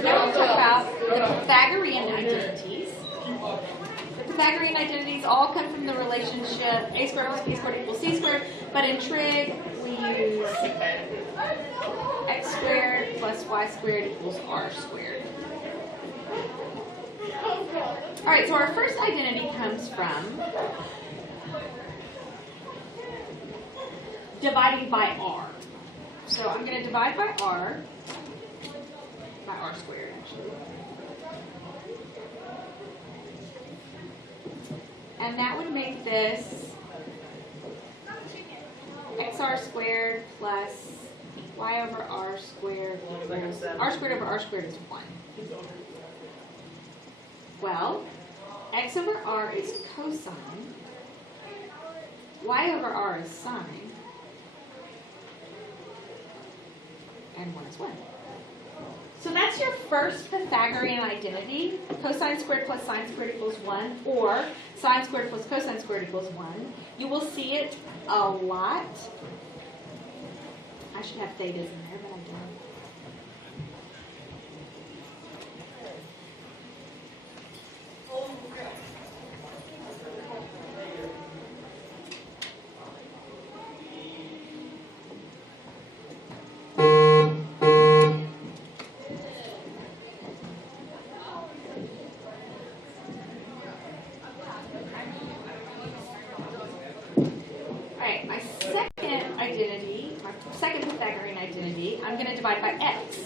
So now we'll talk about the Pythagorean identities. The Pythagorean identities all come from the relationship a squared plus b squared equals c squared, but in trig we use x squared plus y squared equals r squared. Alright, so our first identity comes from dividing by r. So I'm going to divide by r squared actually. And that would make this xr squared plus y over r squared equals r squared over r squared is 1. Well, x over r is cosine, y over r is sine, and 1 is 1. So that's your first Pythagorean identity, cosine squared plus sine squared equals 1, or sine squared plus cosine squared equals 1. You will see it a lot. I should have thetas in there, but I don't. Second Pythagorean identity, I'm going to divide by x.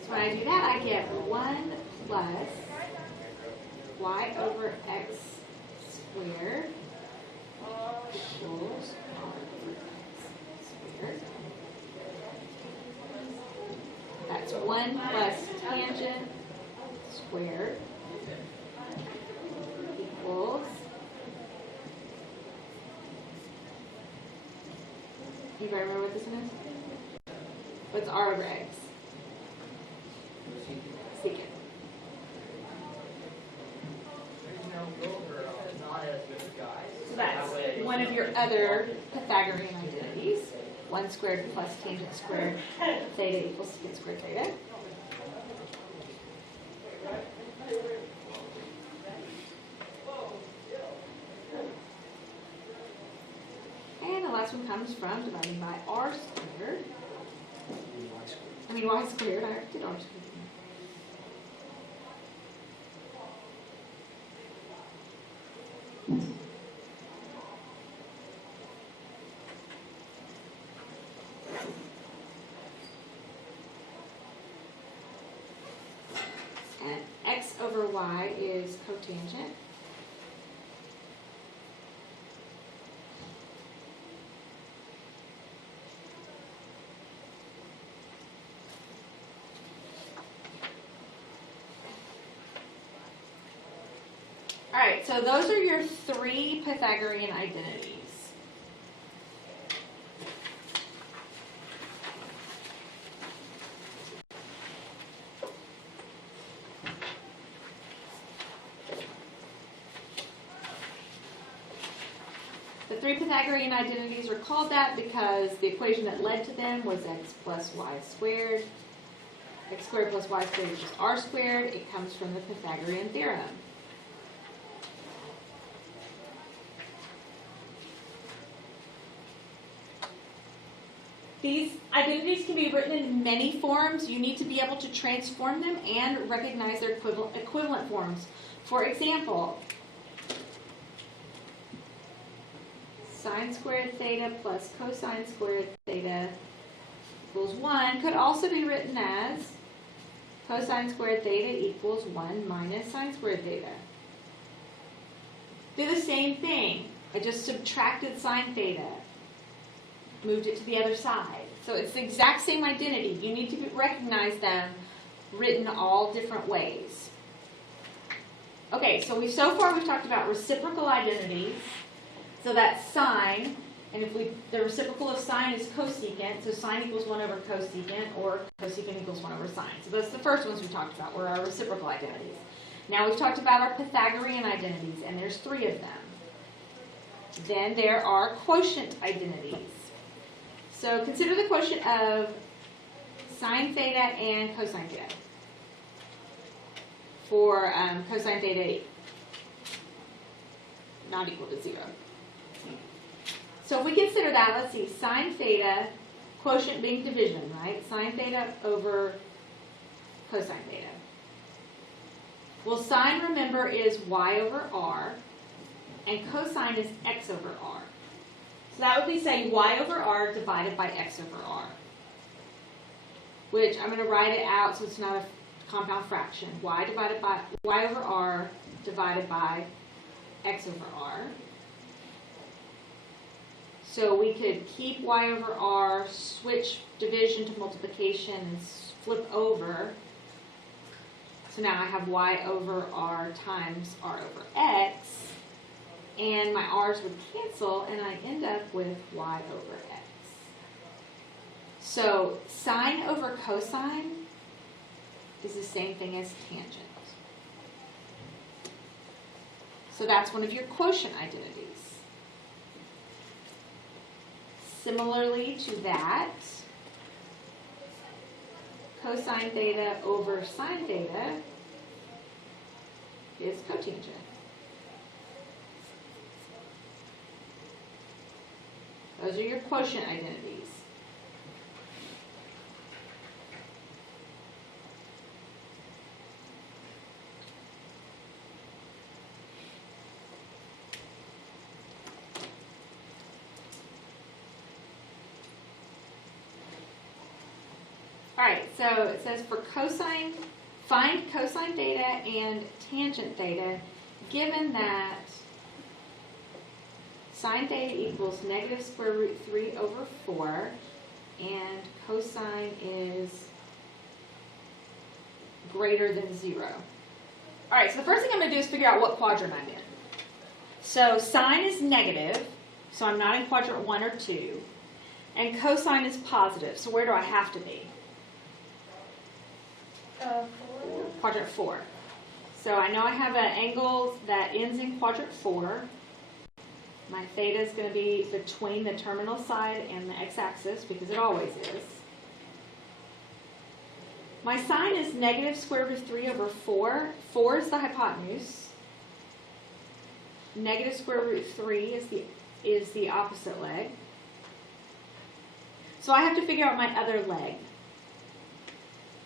So when I do that, I get 1 plus y over x squared equals r over x squared. That's 1 plus tangent squared equals, you guys remember what this one is? What's r over x? Secant. So that's one of your other Pythagorean identities. 1 squared plus tangent squared theta equals secant squared theta. And the last one comes from dividing by r squared. I mean y squared. I already did r squared. And x over y is cotangent. All right, so those are your 3 Pythagorean identities. The 3 Pythagorean identities are called that because the equation that led to them was x plus y squared. X squared plus y squared is just r squared. It comes from the Pythagorean theorem. These identities can be written in many forms. You need to be able to transform them and recognize their equivalent forms. For example, sine squared theta plus cosine squared theta equals 1 could also be written as cosine squared theta equals 1 minus sine squared theta. Do the same thing. I just subtracted sine theta, moved it to the other side. So it's the exact same identity. You need to recognize them written all different ways. Okay, so far we've talked about reciprocal identities. So that's sine, and if the reciprocal of sine is cosecant, so sine equals 1 over cosecant, or cosecant equals 1 over sine. So that's the first ones we talked about, were our reciprocal identities. Now we've talked about our Pythagorean identities, and there's 3 of them. Then there are quotient identities. So consider the quotient of sine theta and cosine theta. For cosine theta not equal to 0. So if we consider that, let's see, sine theta, quotient being division, right? Sine theta over cosine theta. Well, sine, remember, is y over r, and cosine is x over r. So that would be saying y over r divided by x over r, which I'm going to write it out so it's not a compound fraction. Y over r divided by x over r. So we could keep y over r, switch division to multiplication, and flip over. So now I have y over r times r over x, and my r's would cancel, and I end up with y over x. So sine over cosine is the same thing as tangent. So that's one of your quotient identities. Similarly to that, cosine theta over sine theta is cotangent. Those are your quotient identities. All right, so it says for cosine, find cosine theta and tangent theta, given that sine theta equals negative square root 3 over 4, and cosine is greater than 0. All right, so the first thing I'm going to do is figure out what quadrant I'm in. So sine is negative, so I'm not in quadrant 1 or 2, and cosine is positive, so where do I have to be? 4. Quadrant 4. So I know I have an angle that ends in quadrant 4. My theta is going to be between the terminal side and the x-axis, because it always is. My sine is negative square root of 3 over 4. 4 is the hypotenuse. Negative square root 3 is the opposite leg. So I have to figure out my other leg.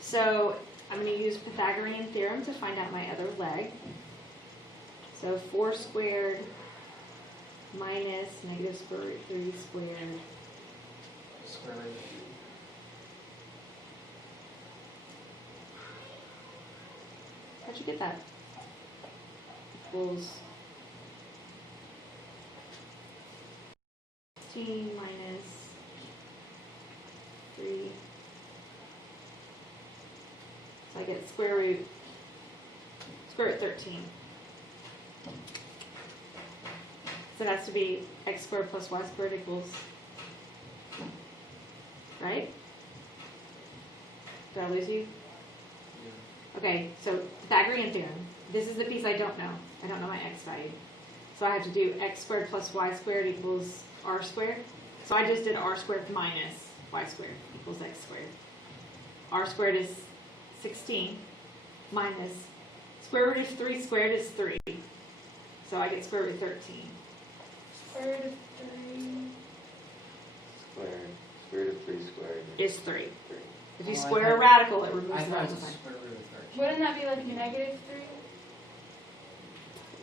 So I'm going to use Pythagorean theorem to find out my other leg. So 4 squared minus negative square root 3 squared. Square root. How'd you get that? Equals 15 minus 3. So I get square root 13. So it has to be x squared plus y squared equals, right? Did I lose you? Yeah. Okay, so Pythagorean theorem. This is the piece I don't know. I don't know my x value. So I have to do x squared plus y squared equals r squared. So I just did r squared minus y squared equals x squared. R squared is 16 minus square root of 3 squared is 3. So I get square root of 13. Square root of 3. Square root of 3 squared Is 3. If you Oh, I square a thought- radical, it removes I the thought it radical was sign. square root of 13. Wouldn't that be like a negative 3?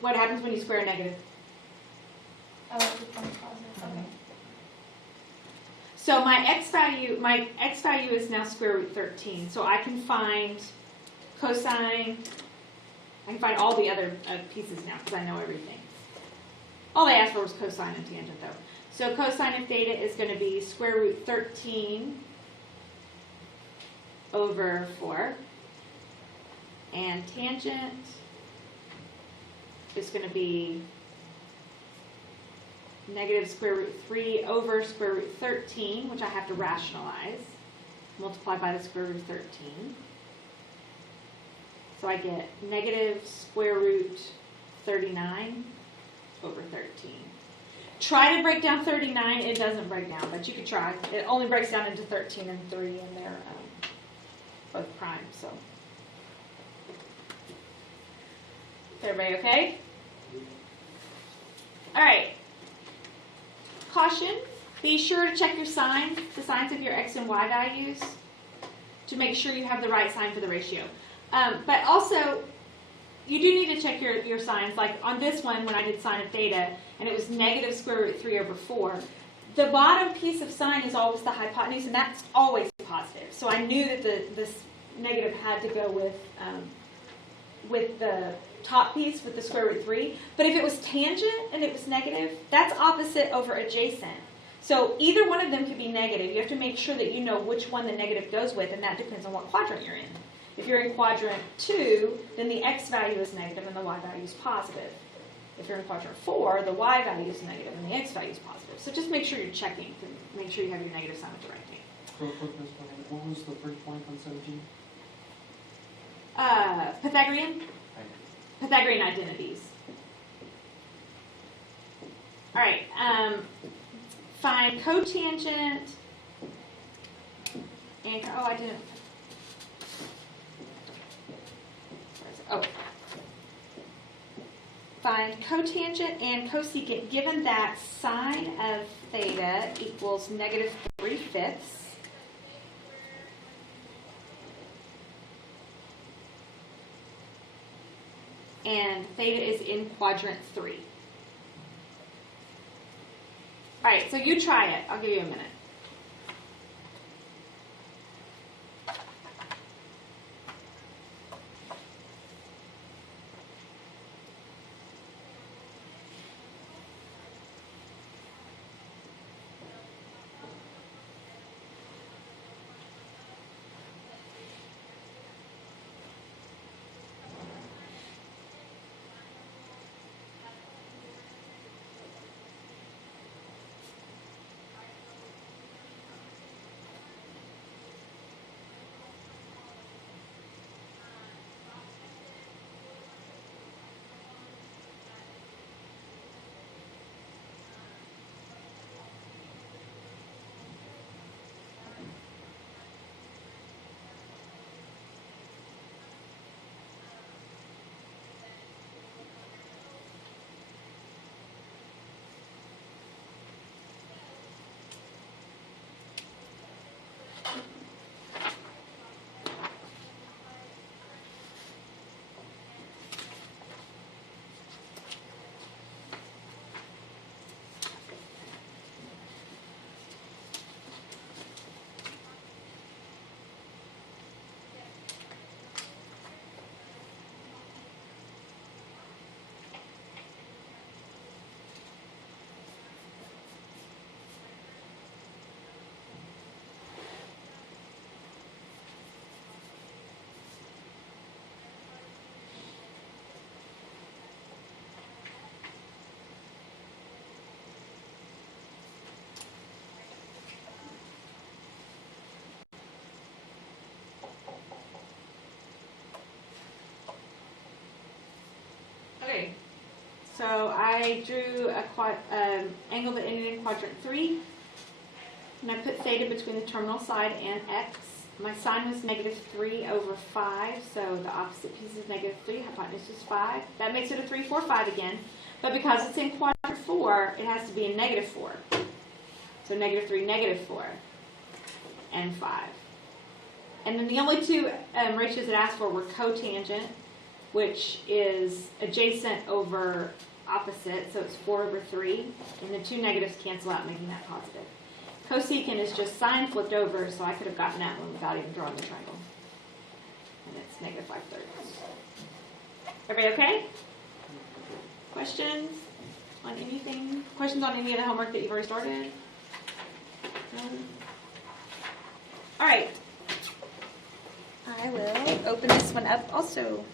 What happens when you square a negative? Oh, it's a point positive. Okay. So my x value is now square root 13. So I can find cosine. I can find all the other pieces now because I know everything. All I asked for was cosine and tangent, though. So cosine of theta is going to be square root 13 over 4. And tangent is going to be negative square root 3 over square root 13, which I have to rationalize, multiplied by the square root of 13. So I get negative square root 39 over 13. Try to break down 39. It doesn't break down, but you could try. It only breaks down into 13 and 3, and they're both prime. So, is everybody okay? All right. Caution: be sure to check your signs, the signs of your x and y values, to make sure you have the right sign for the ratio. But also, you do need to check your signs. Like on this one, when I did sine of theta, and it was negative square root 3 over 4, the bottom piece of sine is always the hypotenuse, and that's always positive. So I knew that this negative had to go with the top piece, with the square root 3. But if it was tangent and it was negative, that's opposite over adjacent. So either one of them could be negative. You have to make sure that you know which one the negative goes with, and that depends on what quadrant you're in. If you're in quadrant 2, then the x value is negative and the y value is positive. If you're in quadrant 4, the y value is negative and the x value is positive. So just make sure you're checking to make sure you have your negative sign at the right thing. Real quick, Ms. Bennett, what was the first point on 17? Pythagorean identities. All right. Find cotangent and I didn't. Oh. Find cotangent and cosecant given that sine of theta equals negative 3/5. And theta is in quadrant 3. All right, so you try it. I'll give you a minute. Okay, so I drew a angle that ended in quadrant 3, and I put theta between the terminal side and x. My sine was negative 3 over 5, so the opposite piece is negative 3, hypotenuse is 5. That makes it a 3, 4, 5 again, but because it's in quadrant 4, it has to be in negative 4. So negative 3, negative 4, and 5. And then the only two ratios it asked for were cotangent, which is adjacent over opposite, so it's 4 over 3, and the two negatives cancel out, making that positive. Cosecant is just sine flipped over, so I could have gotten that one without even drawing the triangle. And it's negative 5/3. Everybody okay? Questions on anything? Questions on any of the homework that you've already started? No? All right. I will open this one up also.